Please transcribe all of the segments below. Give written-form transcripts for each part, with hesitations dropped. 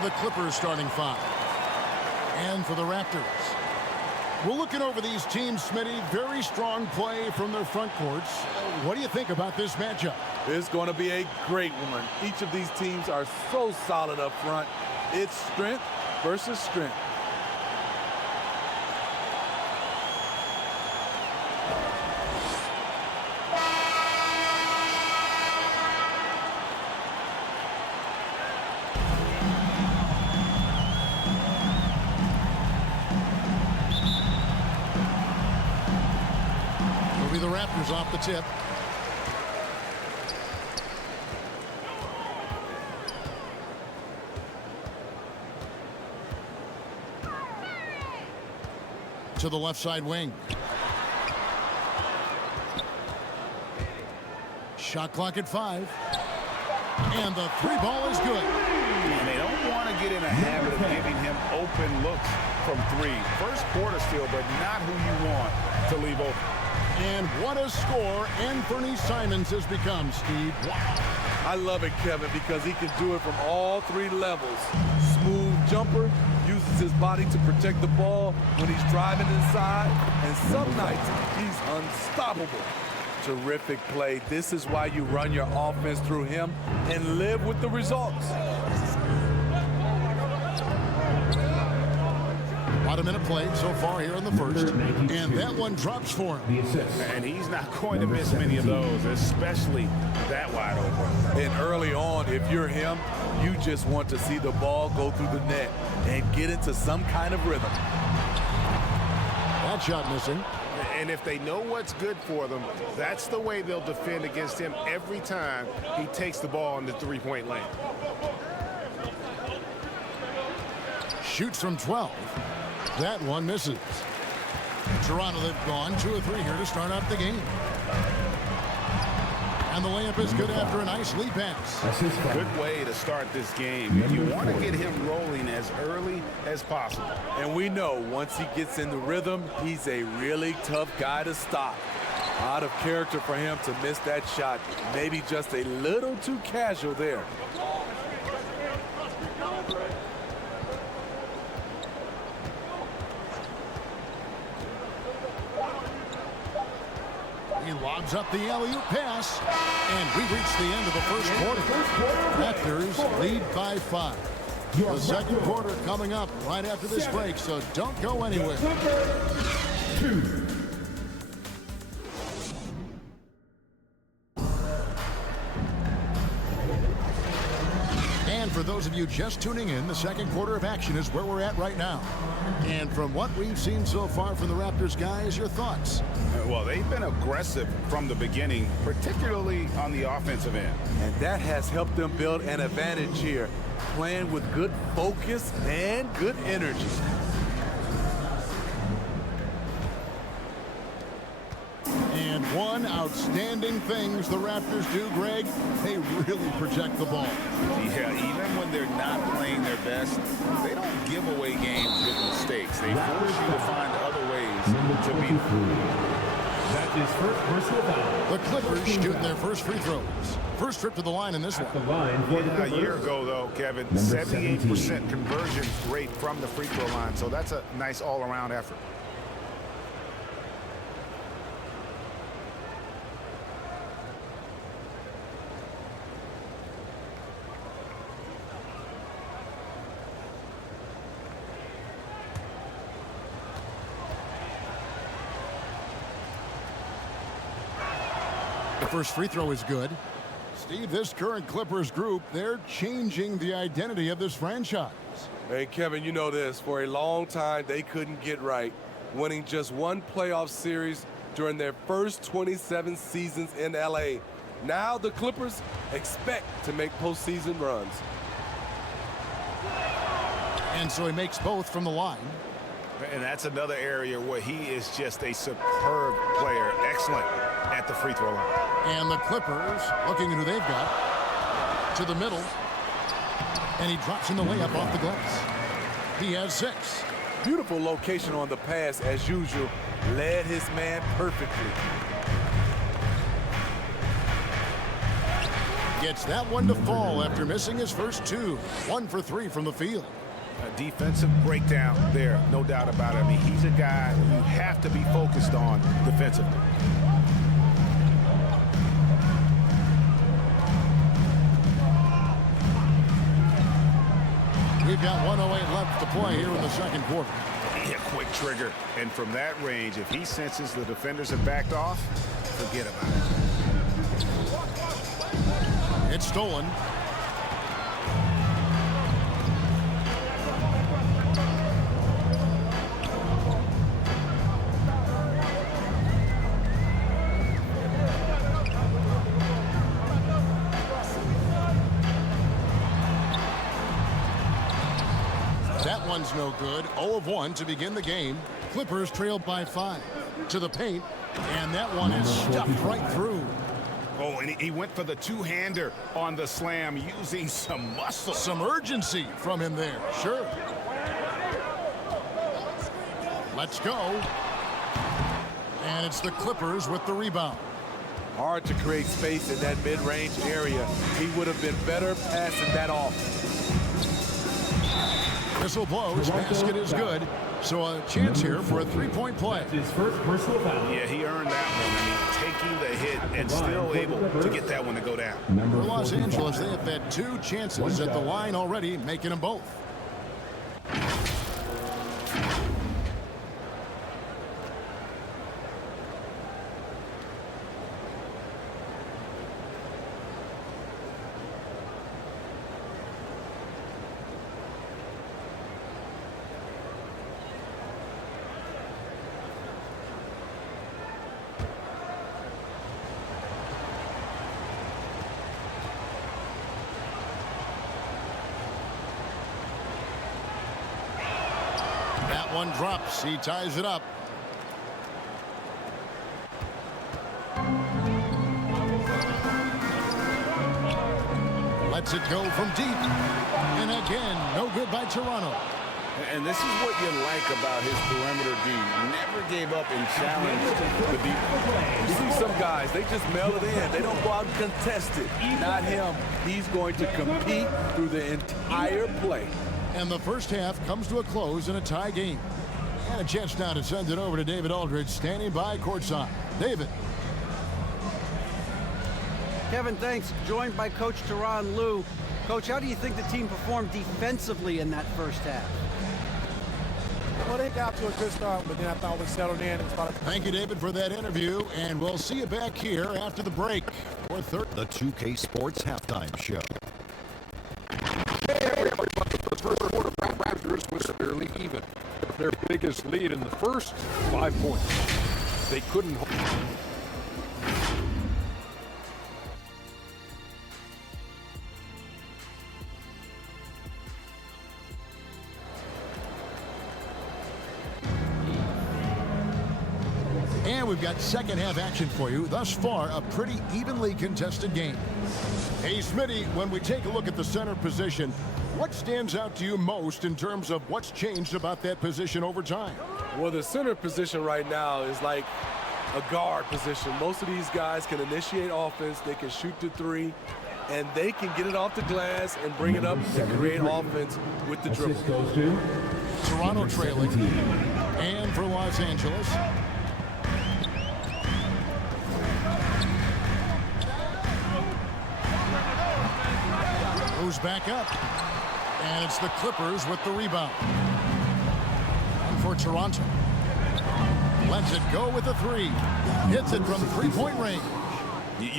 And the Clippers starting five. And for the Raptors, we're looking over these teams, Smitty. Very strong play from their front courts. What do you think about this matchup? It's going to be a great one. Each of these teams are so solid up front. It's strength versus strength. It'll be the Raptors off the tip. To the left side wing. Shot clock at 5. And the three ball is good. And they don't want to get in a habit of giving him open looks from 3. First quarter still, but not who you want to leave open. And what a score Anthony Simons has become, Steve. Wow. I love it, Kevin, because he can do it from all 3 levels. Smooth jumper, uses his body to protect the ball when he's driving inside, and some nights he's unstoppable. Terrific play. This is why you run your offense through him and live with the results. About a minute played so far here in the first, and that one drops for him. And he's not going to miss many of those, especially that wide open. And early on, if you're him, you just want to see the ball go through the net and get into some kind of rhythm. That shot missing. And if they know what's good for them, that's the way they'll defend against him every time he takes the ball in the three-point lane. Shoots from 12. That one misses. Toronto, they've gone 2 or 3 here to start out the game. And the layup is good after a nice lead pass. Good way to start this game. You want to get him rolling as early as possible. And we know once he gets in the rhythm, he's a really tough guy to stop. Out of character for him to miss that shot. Maybe just a little too casual there. He lobs up the alley-oop pass, and we reach the end of the first quarter. Raptors lead by 5. The second quarter coming up right after this break, so don't go anywhere. And for those of you just tuning in, the second quarter of action is where we're at right now. And from what we've seen so far from the Raptors guys, your thoughts? Well, they've been aggressive from the beginning, particularly on the offensive end. And that has helped them build an advantage here, playing with good focus and good energy. And one outstanding things the Raptors do, Greg, they really protect the ball. Yeah, even when they're not playing their best, they don't give away games with mistakes. They force you to find other ways to beat them. That is first personal foul. The Clippers shoot their first free throws. First trip to the line in this At the one. line for the A Clippers. year ago, though, Kevin, Number 78% conversion rate from the free throw line, so that's a nice all-around effort. The first free throw is good. Steve, this current Clippers group, they're changing the identity of this franchise. Hey, Kevin, you know this. For a long time, they couldn't get right, winning just one playoff series during their first 27 seasons in L.A. Now the Clippers expect to make postseason runs. And so he makes both from the line. And that's another area where he is just a superb player. Excellent at the free throw line. And the Clippers, looking at who they've got, to the middle. And he drops in the layup off the glass. He has 6. Beautiful location on the pass as usual. Led his man perfectly. Gets that one to fall after missing his first two. 1 for 3 from the field. A defensive breakdown there, no doubt about it. I mean, he's a guy you have to be focused on defensively. We've got 1:08 left to play here in the second quarter. Yeah, quick trigger. And from that range, if he senses the defenders have backed off, forget about it. It's stolen. That one's no good. 0 of 1 to begin the game. Clippers trailed by 5. To the paint, and that one is stuffed right through. Oh, and he went for the two-hander on the slam using some muscle. Some urgency from him there. Sure. Let's go. And it's the Clippers with the rebound. Hard to create space in that mid-range area. He would have been better passing that off. Whistle blows. Basket is good. So a chance here for a three-point play. His first personal foul. Yeah, he earned that one. I mean, taking the hit and still able to get that one to go down. For Los Angeles, they have had 2 chances at the line already, making them both. That one drops. He ties it up. Lets it go from deep. And again, no good by Toronto. And this is what you like about his perimeter D. Never gave up and challenged the defense. You see some guys, they just mail it in. They don't go out and contest it. Not him. He's going to compete through the entire play. And the first half comes to a close in a tie game. And a chance now to send it over to David Aldridge, standing by courtside. David. Kevin, thanks. Joined by Coach Tyronn Lue. Coach, how do you think the team performed defensively in that first half? Well, they got to a good start, but then I thought we settled in. Thank you, David, for that interview. And we'll see you back here after the break for The 2K Sports Halftime Show. The first quarter, Raptors was fairly even. Their biggest lead in the first 5 points. They couldn't hold. And we've got second half action for you. Thus far, a pretty evenly contested game. Hey, Smitty, when we take a look at the center position, what stands out to you most in terms of what's changed about that position over time? Well, the center position right now is like a guard position. Most of these guys can initiate offense. They can shoot the three, and they can get it off the glass and bring it up and create offense with the dribble. Assist goes to Toronto trailing. And for Los Angeles. Goes back up. And it's the Clippers with the rebound. And for Toronto. Lets it go with a three. Hits it from three-point range.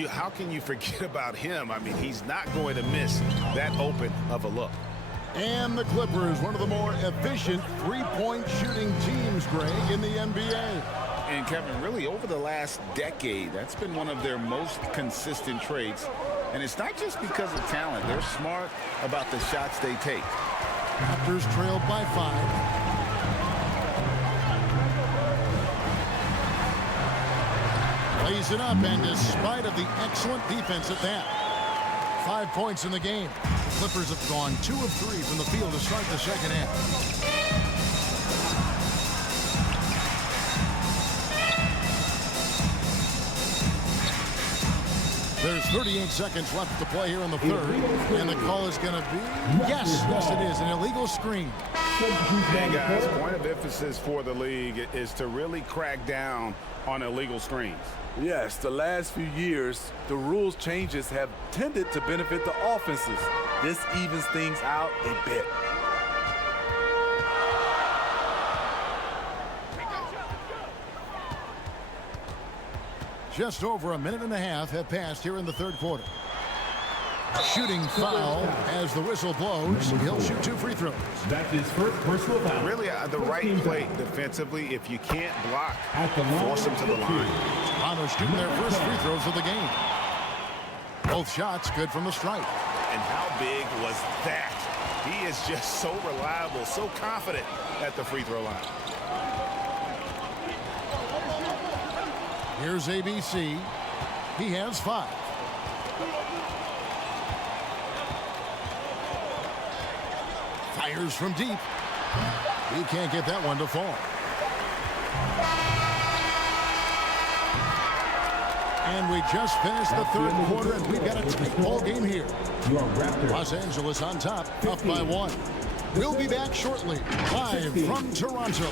How can you forget about him? I mean, he's not going to miss that open of a look. And the Clippers, one of the more efficient three-point shooting teams, Greg, in the NBA. And Kevin, really over the last decade, that's been one of their most consistent traits. And it's not just because of talent. They're smart about the shots they take. Raptors trailed by 5. Lays it up, and despite of the excellent defense at that, 5 points in the game. The Clippers have gone 2 of 3 from the field to start the second half. There's 38 seconds left to play here in the third, and the call is going to be, yes, it is, an illegal screen. Hey, guys, point of emphasis for the league is to really crack down on illegal screens. Yes, the last few years, the rules changes have tended to benefit the offenses. This evens things out a bit. Just over a minute and a half have passed here in the third quarter. Shooting foul as the whistle blows. He'll shoot 2 free throws. That's his first personal foul. Really, the right play defensively. If you can't block, force them to the line. Toronto shooting their first free throws of the game. Both shots good from the stripe. And how big was that? He is just so reliable, so confident at the free throw line. Here's ABC. He has 5. Fires from deep. He can't get that one to fall. And we just finished the third quarter, and we've got a tight ball game here. Los Angeles on top, up by 1. We'll be back shortly, live from Toronto.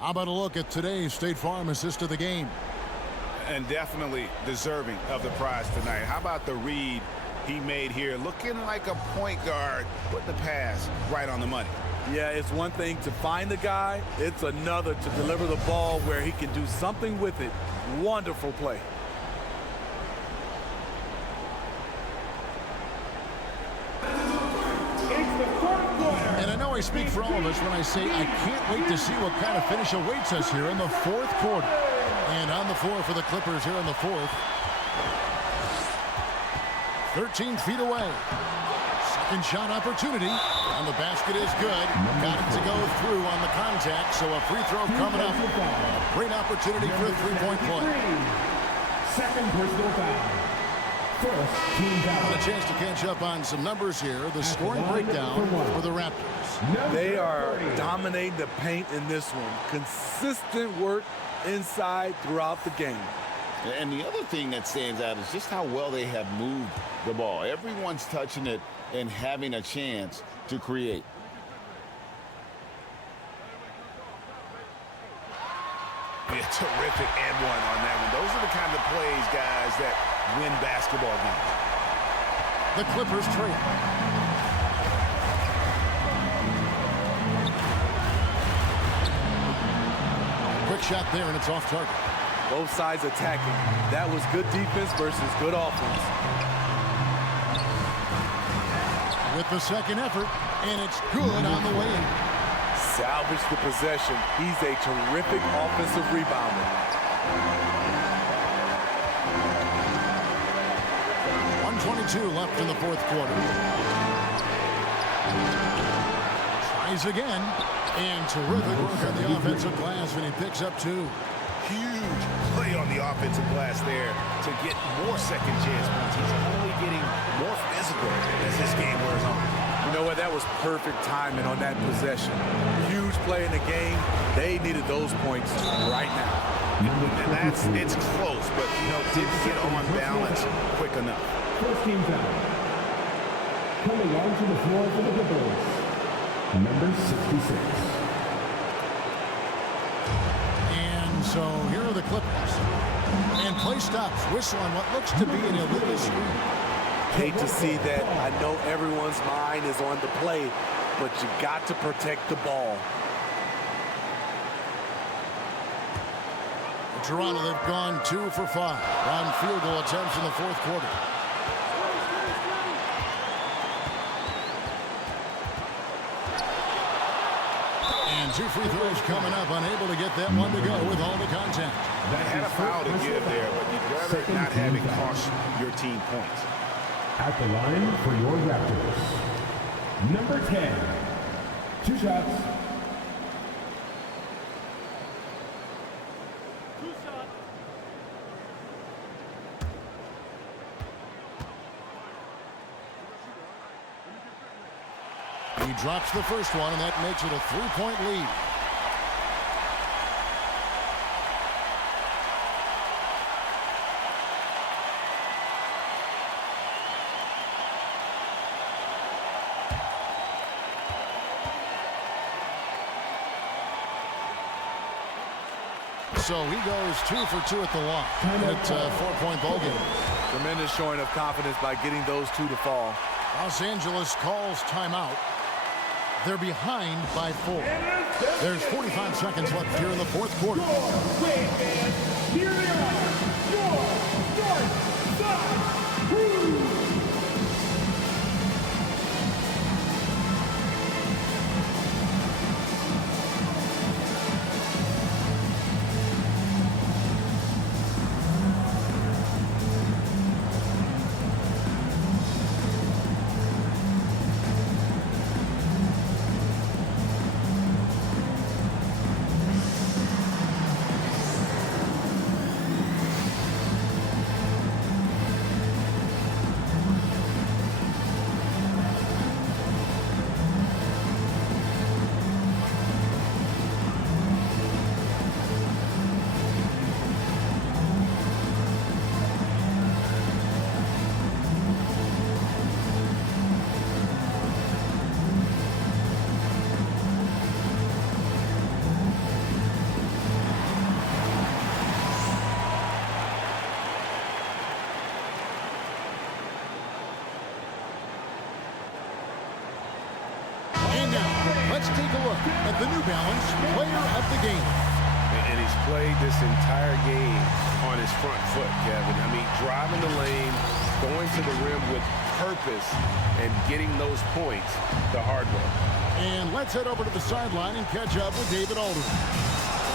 How about a look at today's State Farm assist of the game? And definitely deserving of the prize tonight. How about the read he made here? Looking like a point guard, put the pass right on the money. Yeah, it's one thing to find the guy. It's another to deliver the ball where he can do something with it. Wonderful play. And I know I speak for all of us when I say I can't wait to see what kind of finish awaits us here in the fourth quarter. And on the floor for the Clippers here in the fourth. 13 feet away. Second shot opportunity. And the basket is good. Got it to go through on the contact. So a free throw coming up. A great opportunity for a three-point play. Second personal foul. First team foul. A chance to catch up on some numbers here. The scoring breakdown for the Raptors. They are dominating the paint in this one. Consistent work inside throughout the game. And the other thing that stands out is just how well they have moved the ball. Everyone's touching it and having a chance to create. Yeah, terrific and one on that one. Those are the kind of plays, guys, that win basketball games. The Clippers trail. Quick shot there, and it's off target. Both sides attacking. That was good defense versus good offense. With the second effort, and it's good on the way in. Salvage the possession. He's a terrific offensive rebounder. 1:22 left in the fourth quarter. Tries again, and terrific work on the offensive glass, and he picks up 2. Huge play on the offensive glass there to get more second chance points. He's only getting more physical as this game wears on. You know what? That was perfect timing on that possession. Huge play in the game. They needed those points right now. And it's close, but didn't get on balance quick enough. First team foul. Coming onto the floor for the Clippers, number 66. And so here are the Clippers. And play stops. Whistle on what looks to be an illegal screen. Hate to see that. I know everyone's mind is on the play, but you got to protect the ball. Toronto, they've gone 2 for 5 on field goal attempts in the fourth quarter. And 2 free throws coming up, unable to get that one to go with all the contact. They had a foul to give there, but you'd rather not have it cost your team points. At the line for your Raptors, Number 10. 2 shots. He drops the first one, and that makes it a 3-point lead. So he goes 2 for 2 at the line. It's a 4-point ball game. Tremendous showing of confidence by getting those 2 to fall. Los Angeles calls timeout. They're behind by 4. There's 45 seconds left here in the fourth quarter. Here they are, your North Side Crew. Let's take a look at the New Balance player of the game. And he's played this entire game on his front foot, Kevin. I mean, driving the lane, going to the rim with purpose, and getting those points the hard way. And let's head over to the sideline and catch up with David Aldridge.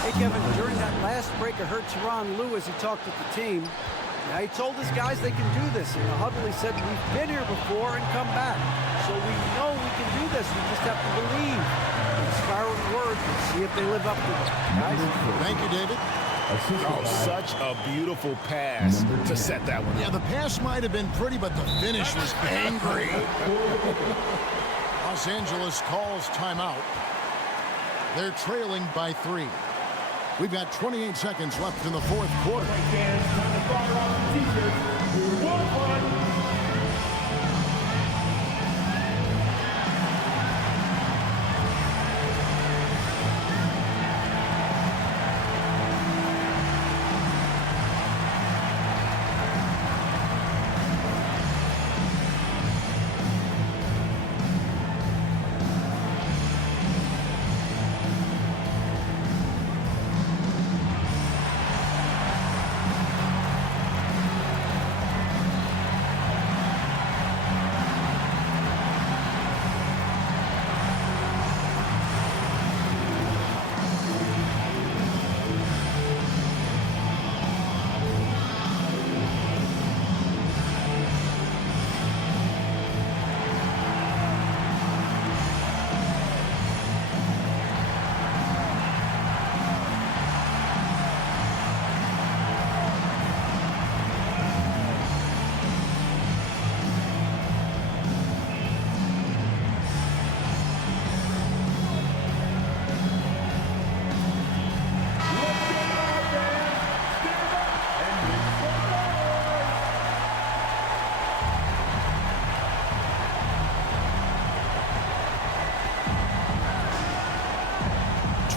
Hey, Kevin, during that last break, I heard Tyronn Lue as he talked with the team. Now, he told his guys they can do this. In the huddle, he said, we've been here before and come back. So we know we can do this. We just have to believe. Inspiring words. Let's see if they live up to it. Guys, thank you, David. Oh, such a beautiful pass to set that one. Yeah, the pass might have been pretty, but the finish was angry. Los Angeles calls timeout. They're trailing by 3. We've got 28 seconds left in the fourth quarter.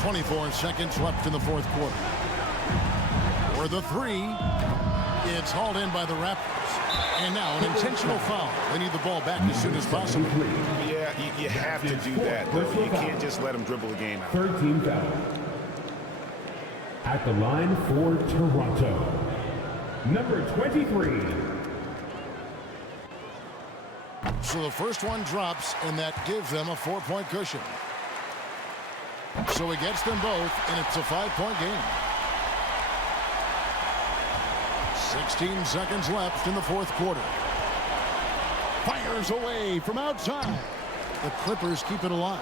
.24 seconds left in the fourth quarter. For the 3, it's hauled in by the Raptors. And now an intentional foul. They need the ball back as soon as possible. Yeah, you have to do that, though. You can't just let them dribble the game out. 13 foul. At the line for Toronto, number 23. So the first one drops, and that gives them a 4-point cushion. So he gets them both, and it's a 5-point game. 16 seconds left in the fourth quarter. Fires away from outside. The Clippers keep it alive.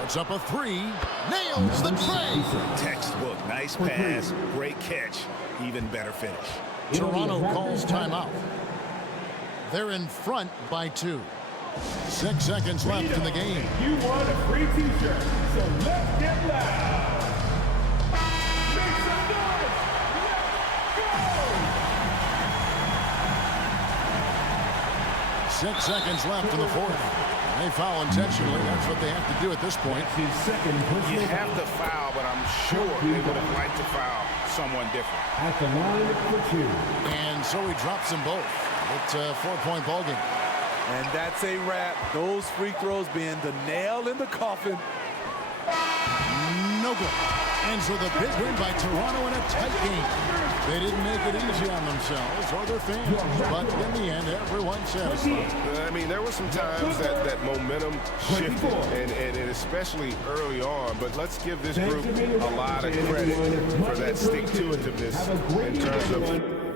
Puts up a three. Nails the tray. Textbook. Nice pass. Great catch. Even better finish. Toronto calls timeout. They're in front by 2. 6 seconds left in the game. You won a free t-shirt, so let's get loud. Make some noise. Let's go. 6 seconds left in the fourth. They foul intentionally. That's what they have to do at this point. His second You have to foul, but I'm sure they would have liked to foul someone different. at the line for 2. And so he drops them both. It's a 4-point ball game. And that's a wrap. Those free throws being the nail in the coffin. No good. And so the big win by Toronto in a tight game. They didn't make it easy on themselves or their fans, but in the end, everyone's satisfied. I mean, there were some times that momentum shifted, and especially early on. But let's give this group a lot of credit for that stick-to-itiveness in terms of